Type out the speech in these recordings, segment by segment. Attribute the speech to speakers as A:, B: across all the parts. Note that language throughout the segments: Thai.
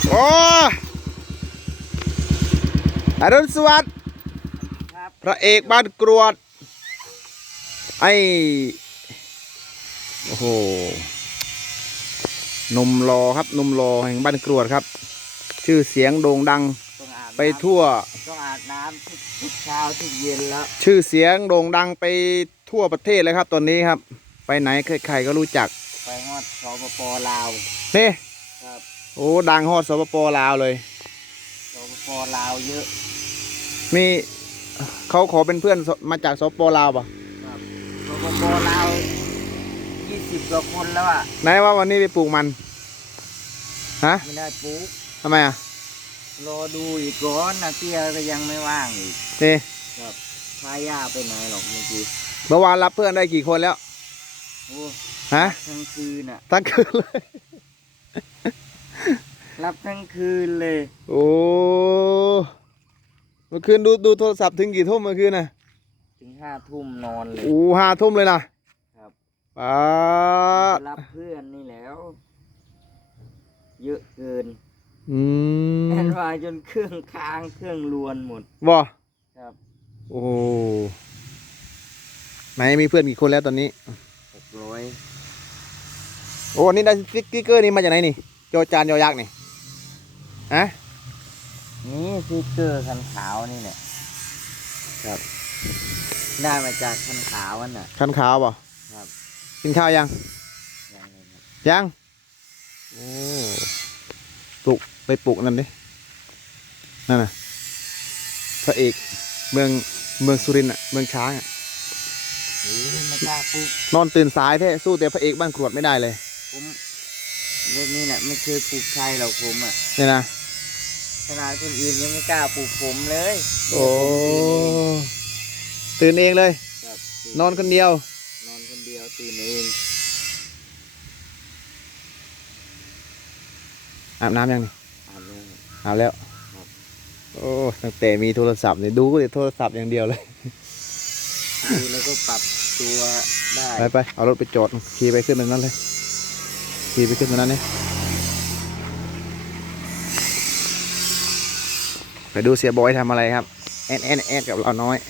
A: โอ้อรุณสวัสดิ์พระเอกบ้านกรวดไอ้โอ้โหหนุ่มรอครับหนุ่มรอแห่งบ้านกรวดครับชื่อเสียงโด่งดังไปทั่ว
B: ต้องอาบน้ำทุกเช้าทุกเย็นแล้ว
A: ชื่อเสียงโด่งดังไปทั่วประเทศเลยครับตอนนี้ครับไปไหนใครๆก็รู้จัก
B: ไปฮอดสปป.ลาว
A: นี่
B: ครับ
A: โอ้ดังฮอดสปป.ลาวเลย
B: สปป.ลาวเยอะ
A: มีเขาขอเป็นเพื่อนมาจากสปป.ลาวป่ะ
B: ครับสปป.ลาว20 กว่าคนแล้วอ่ะ
A: ไหนว่าวันนี้ไปปลูกมันฮะ
B: ไม่ได้ปลูก
A: ทำไมอ่ะ
B: รอดูอีกก่อนนะเตี้ยก็ยังไม่ว่างอีก
A: นี่
B: ครับพาย่าไปไหนหรอกเมื่อกี้
A: เมื่อวานรับเพื่อนได้กี่คนแล้ว
B: โอ้
A: ฮะ
B: ทั้งคืนอ่ะ
A: ทั้งคืนเลย
B: รับทั้งคืนเลย
A: โอ้เมื่อคืนดูโทรศัพท์ถึงกี่ทุ่มเมื่อคืนน่ะ
B: ถึง5 ทุ่มนอนเลย
A: โอ้5 ทุ่มเลยนะครับ
B: รับเพื่อนนี่แล้วเยอะเกิน
A: แ
B: อนวายจนเครื่องค้างเครื่องรวนหมด
A: บ่
B: ครับ
A: โอ้ไหนมีเพื่อนกี่คนแล้วตอนนี้
B: 600
A: โอ้นี่ได้สติ๊กเกอร์นี่มาจากไหนนี่จอจานยอยักษ์นี่ฮะ
B: นี่สติ๊กเกอร์คันขาวนี่เนี่ยครับได้มาจากคันขาวอันน่ะ
A: คันขาวป่ะ
B: ครับ
A: กินข้าวยังยังโอ้ปลุกไปปลุกนั่นดินั่นน่ะพระเอกเมืองสุรินทร์อ่ะเมืองช้างอ่ะ
B: ไม่กล้าปลุก
A: นอนตื่นสายแท้สู้แต่พระเอกบ้านกรวดไม่ได้เลย
B: ผมเรื่องนี้แหละไม่เคยปลุกใครหรอกผมอ่ะ
A: เนี่ยนะ
B: ขนาดคนอื่นยังไม่กล้าปลุกผมเลย
A: โอ้ตื่นเองเลยนอนคนเดียวน
B: อนคนเดียวตื่นเอง
A: อาบน้ำยังนี่
B: อาบแล้ว
A: อาบแล้วโอ้ตั้งแต่มีโทรศัพท์เนี่ยดูก็แต่โทรศัพท์อย่างเดียวเลย
B: ดูแล้วก็ปรับตัวได้
A: ไปเอารถไปจอดขี่ไปขึ้นตรงนั้นเลยขี่ไปขึ้นตรงนั้นนี่ไปดูเสียบอยทำอะไรครับแอนกับเราน้อย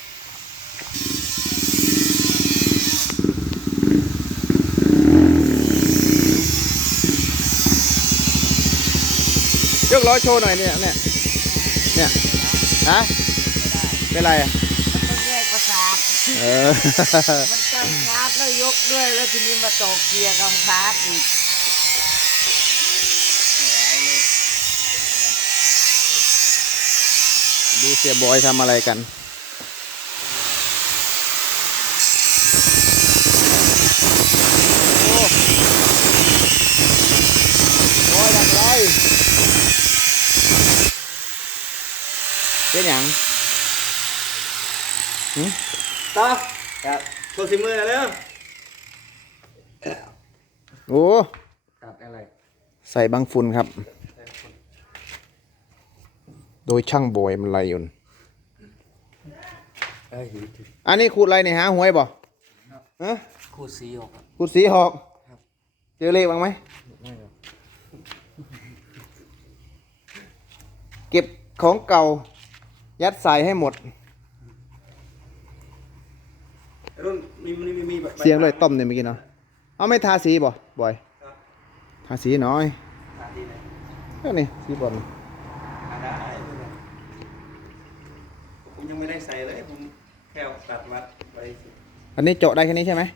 A: ยกล้อโชว์หน่อยเนี่ยฮะเป็นไรอ่ะ
B: มันต้องแยกประสาทมันกำคาร์ดแล้วยกด้วยแล้วทีนี้มาต่อเกียร์กำคาร์ดอีก
A: ดูเสียบอยทำอะไรกันโอ้ยทำไรเป็นอย่าง
B: ต่อครับโชว์ฝีมือหน่อยเร็ว
A: โอ้
B: ตัดอะไร
A: ใส่บังฝุ่นครับโดยช่างบอยมันไรอยู่อันนี้ขูดอะไรเนี่ยหาหวยบ่ฮะ
B: ขูดสีออก
A: ขูดสีหอกเจอเลขบ้างไหมเก็บของเก่ายัดใส่ให้หมดเสียงเลยต้มเนี่ยเมื่อกี้เนาะเอาไม่ทาสีบ่บ่อยทาสีน้อยก็นี่สีบอล
C: ผมยังไม่ได้ใส่เลยผมแค่ตัดวัดไป
A: อันนี้เจาะได้แค่นี้ใช่ไหม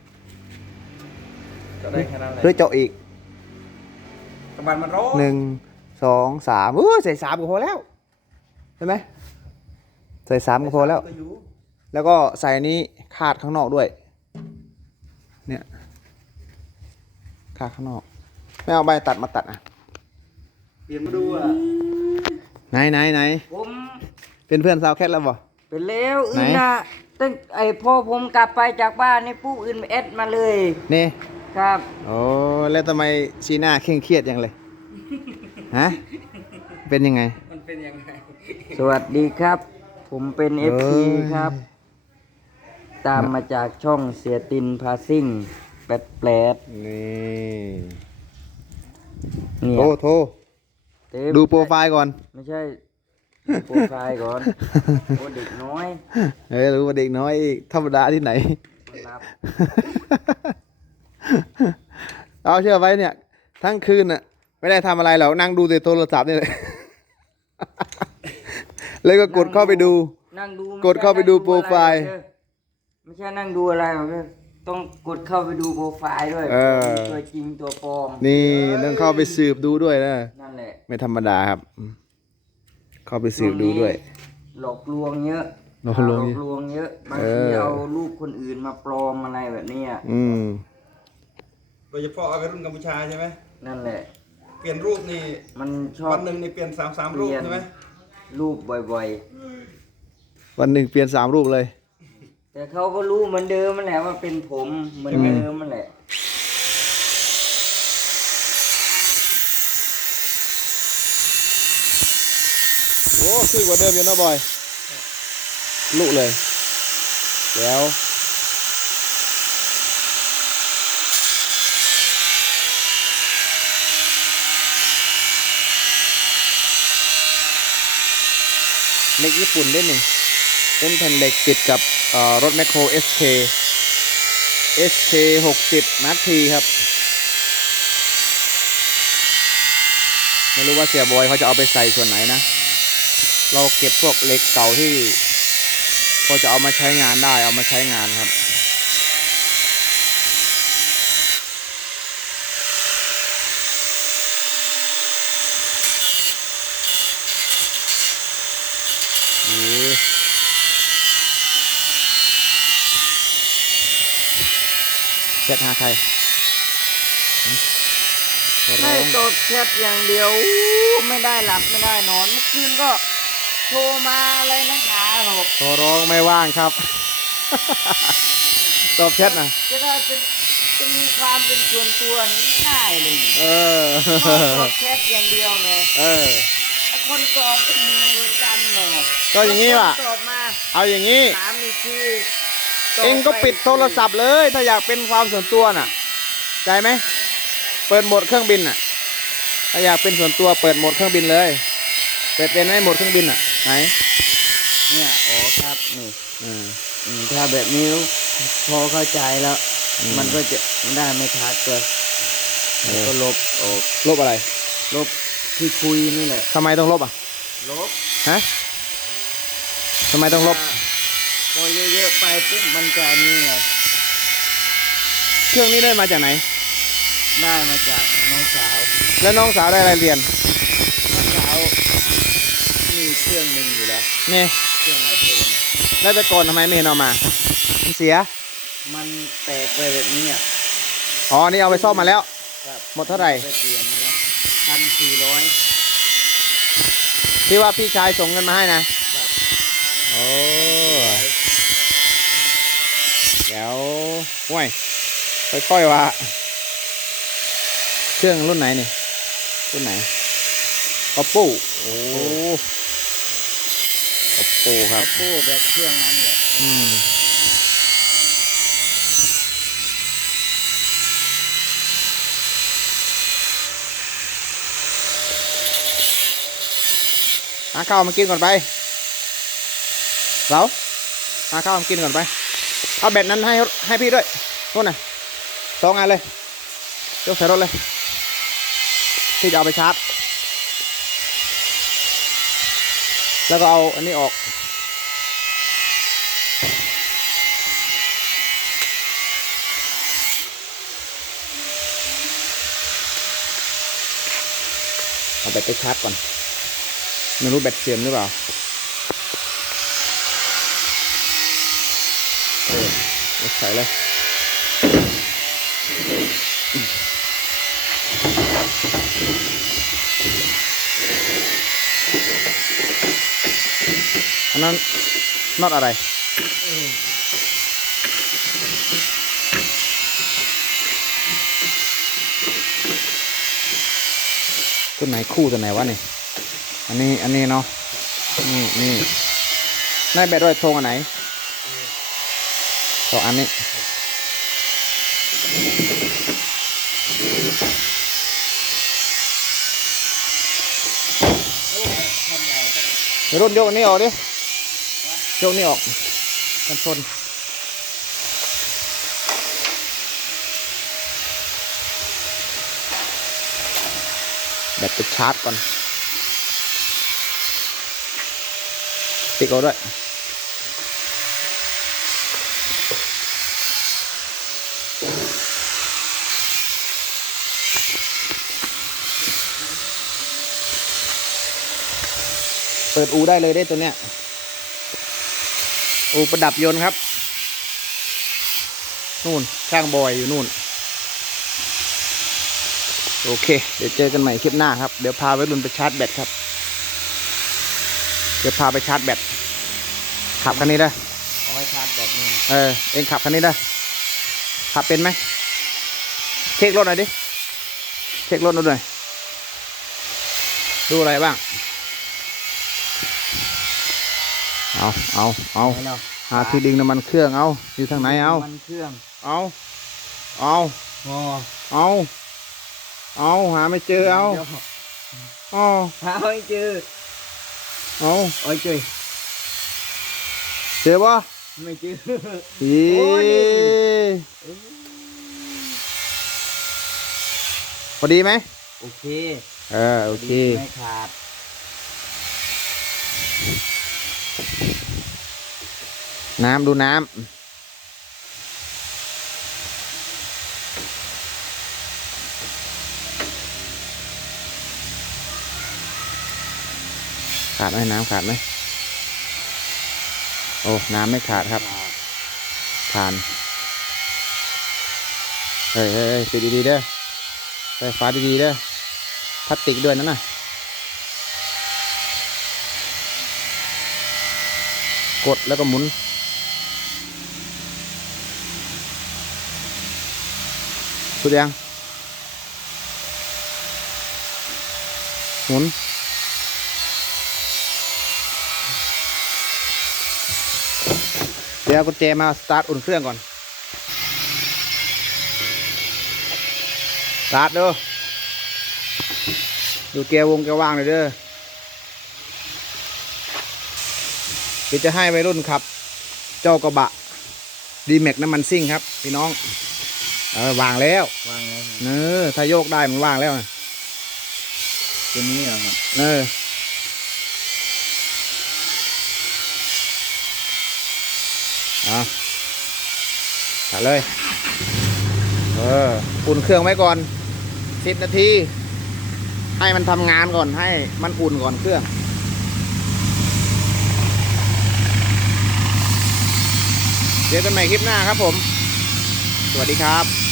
C: จะได้แค่นั้นเลย
A: หรือเจาะอีก
C: ประมาณมันร้อน
A: 1 2 3ใส่3ก็พอแล้วใช่ไหมใส่3ก็พอแล้วแล้วก็ใส่นี้คาดข้างนอกด้วยเนี่ยคาดข้างนอกไม่เอาใบตัดมาตัดอ่ะ
C: เปลี่ยนมาดูอ่ะ
A: ไหน
B: ผม
A: เป็นเพื่อนสาวแคทแล้วบ่
B: เป็นแล้วอื่นนะตั้งพอผมกลับไปจากบ้านนี่ผู้อื่นแอดมาเลย
A: นี่
B: ครับ
A: โอ้แล้วทำไมชีหน้าเคร่งเครียดอย่างเลยฮะเป็นยังไง
C: มันเป็นยังไง
B: สวัสดีครับผมเป็น FC ครับตามมาจากช่องเสียตินพาซิ่งแปด
A: นี่โท
B: เต้
A: ดูโปรไฟล์ก่อน
B: ไม่ใช่โปรไฟล์ก่อนโอ้เด็กน้อย
A: รู้ว่าเด็กน้อยอีกธรรมดาที่ไหน
B: มันรับ
A: เอาเชื่อไว้เนี่ย ทั้งคืนน่ะ ไม่ได้ทำอะไรหรอกนั่งดูแต่โทรศัพท์นี่แหละ แล้วก็กดเข้าไปดู
B: นั่งดู
A: กดเข้าไปดูโปรไฟล์
B: ไม่ใช่นั่งดูอะไรหรอกเด้อต้องกดเข้าไปดูโปรไฟล์ด้วย
A: เออ
B: มีตัวจริงตัวปลอม
A: นี่ต้องเข้าไปสืบดูด้วยนะ
B: นั่นแหละ
A: ไม่ธรรมดาครับเข้าไปสืบดูด้วย
B: หลอกลวงเยอะ
A: หลอกลวงเยอะ
B: ลวงเยอะบาง
A: เอ
B: ที
A: อ
B: เอารูปคนอื่นมาปลอมอะไรแบบเนี้ย
A: อืม
C: โดยเฉพาะเอาไปรุ่นกัมพูชาใช่ไหม
B: นั่นแหละ
C: เปลี่ยนรูปนี่
B: มันชอบ
C: วันหนึ่งนี่เปลี่ยนสามรูปใช่ไหม
B: รูปบ่อย
A: วันหนึ่งเปลี่ยน3 รูปเลย
B: ๆ แต่เขาก็รู้เหมือนเดิมมันแหละว่าเป็นผมเหมือนเดิมมันแหละ
A: โอ้ซื้อกว่าเดิมอยู่นะบอยลุเลยแล้วเหล็กญี่ปุ่นได้หนึ่งเป็นแผ่นเหล็กติดกับรถแมคโคร SK 60 Mark T ครับ ไม่รู้ว่าเสียบอยเขาจะเอาไปใส่ส่วนไหนนะ เราเก็บพวกเหล็กเก่าที่พอจะเอามาใช้งานได้เอามาใช้งานครับแชทหาใคร
B: ไม่ตดแชทอย่างเดียวไม่ได้หลับไม่ได้นอนเมื่อคืนก็โทรมาอะไรนักหนาหรอก
A: โทรร้องไม่ว่างครับ ตอบแชทนะ
B: จะได้เป็นจะมีความเป็นส่วนตัวนี้ได้เลยนี่
A: เออ
B: ตดแชทอย่างเดียวเลย
A: เออ
B: คนตอบก็มีเหมือนกันเนาะ
A: ก็อย่างนี้ว่ะ
B: คนตอบมา
A: เอาอย่างนี้
B: ถามอีกทีตบ
A: เองก็ปิดโทรศัพท์เลย ถ้าอยากเป็นความส่วนตัวน่ะ ใจไหม เปิดโหมดเครื่องบินน่ะ ถ้าอยากเป็นส่วนตัวเปิดโหมดเครื่องบินเลย เปิดเป็นไหมโหมดเครื่องบินน่ะ ไหน
B: เนี่ยอ๋อครับนี่
A: อืม
B: ถ้าแบบนี้พอเข้าใจแล้ว
A: อืม
B: มันก็จะได้ไม่ทัดเลย
A: เอ
B: แล้ว
A: อ
B: ก็ลบออก
A: ลบอะไร
B: ลบที่คุยนี่แหละ
A: ทำไมต้องลบอ่ะ
B: ลบ
A: ฮะทำไมต้องลบ
B: พอเยอะๆไปปุ๊บมันจะนี่ไง
A: เครื่องนี้ได้มาจากไหน
B: ได้มาจากน้องสาว
A: แล้วน้องสาวได้อะไรเรียน
B: น้องสาวมีเครื่องหนึ่งอยู่แล้ว
A: นี่
B: เครื่องไอโฟน
A: แล้วแต่ก่อนทำไมไม่เห็นเอามา มันเสีย
B: มันแตกไปแบบนี้อ่ะ
A: อ๋อ นี่เอาไปซ่อมมาแล้ว
B: ครับ
A: หมดเท่าไหร่
B: ไปเปลี่ยนมาแล้ว1,400
A: ที่ว่าพี่ชายส่งเงินมาให้นะ
B: ครับ
A: โอ้เดี๋ยวห่วยค่อยๆว่า เครื่องรุ่นไหนนี่ รุ่นไหน Oppo โอ้ Oppo ครับ
B: โป้แบบเครื่องนั้นแหละ
A: อืมหาข้าวมากินก่อนไปเราหาข้าวมากินก่อนไป เอาแบตนั้นให้พี่ด้วยนู่นน่ะ2 อันเลยยกใส่รถเลยพี่จะเอาไปชาร์จแล้วก็เอาอันนี้ออกเอาแบตไปชาร์จก่อนไม่รู้แบตเสื่อมหรือเปล่าใส่เลยอันนั้นน็อตอะไรตัวไหนคู่ตัวไหนวะนี่อันนี้เนาะนี่ได้แบตด้วยโทงอันไหน2 อันนี้เดี๋ยวรุ่นยกอันนี้ออกดิยกนี้ออกกันชนแบตไปชาร์จก่อนติ๊กเอาด้วยเปิดอูได้เลยได้ตัวเนี้ยอูประดับยนต์ครับนู่นช่างบอยอยู่นู่นโอเคเดี๋ยวเจอกันใหม่คลิปหน้าครับเดี๋ยวพาวัยรุ่นไปชาร์จแบตครับเดี๋ยวพาไปชาร์จแบตขับคันนี้ได้
B: เอาไว้ชาร์จแบบนี้
A: เองขับคันนี้ได้ขับเป็นไหมเช็ครถหน่อยดิเช็ครถหน่อยดูอะไรบ้างเอา
B: ไม่เนาะ
A: หาที่ดึงน้ำมันเครื่องเอาอยู่ทางไหนเอา
B: มันเครื่อง
A: เอา
B: งอ
A: หาไม่เจอเอาเอา
B: หาไม่เจอ
A: เอา
B: โอ้ยเจอ
A: เจอปะ
B: ไม่เจอ
A: อี
B: โอ้ย
A: พอดีไหม
B: โอเค
A: โอเค
B: ไม่ขาด
A: น้ำดูน้ำขาดไหมน้ำขาดไหมโอ้น้ำไม่ขาดครับผ่านเฮ้ยปิดดีๆเด้อไฟฟ้าดีๆเด้อพลาสติกด้วยนั่นน่ะกดแล้วก็หมุนสุดยังหมุนเดี๋ยวกุญแจมาสตาร์ทอุ่นเครื่องก่อนสตาร์ทดูเกียร์วงเกียร์ว่างเลยเด้อเดี๋ยวจะให้วัยรุ่นขับเจ้ากระบะดีแม็กน้ำมันซิ่งครับพี่น้องวางแล้ว
B: วางไง
A: ถ้าโยกได้มันว่างแล้วนะ
B: ตัวนี้เหรอครับ
A: ถ่ายเลยอุ่นเครื่องไว้ก่อน10 นาที ให้มันทำงานก่อนให้มันอุ่นก่อนเครื่องเจอกันใหม่คลิปหน้าครับผมสวัสดีครับ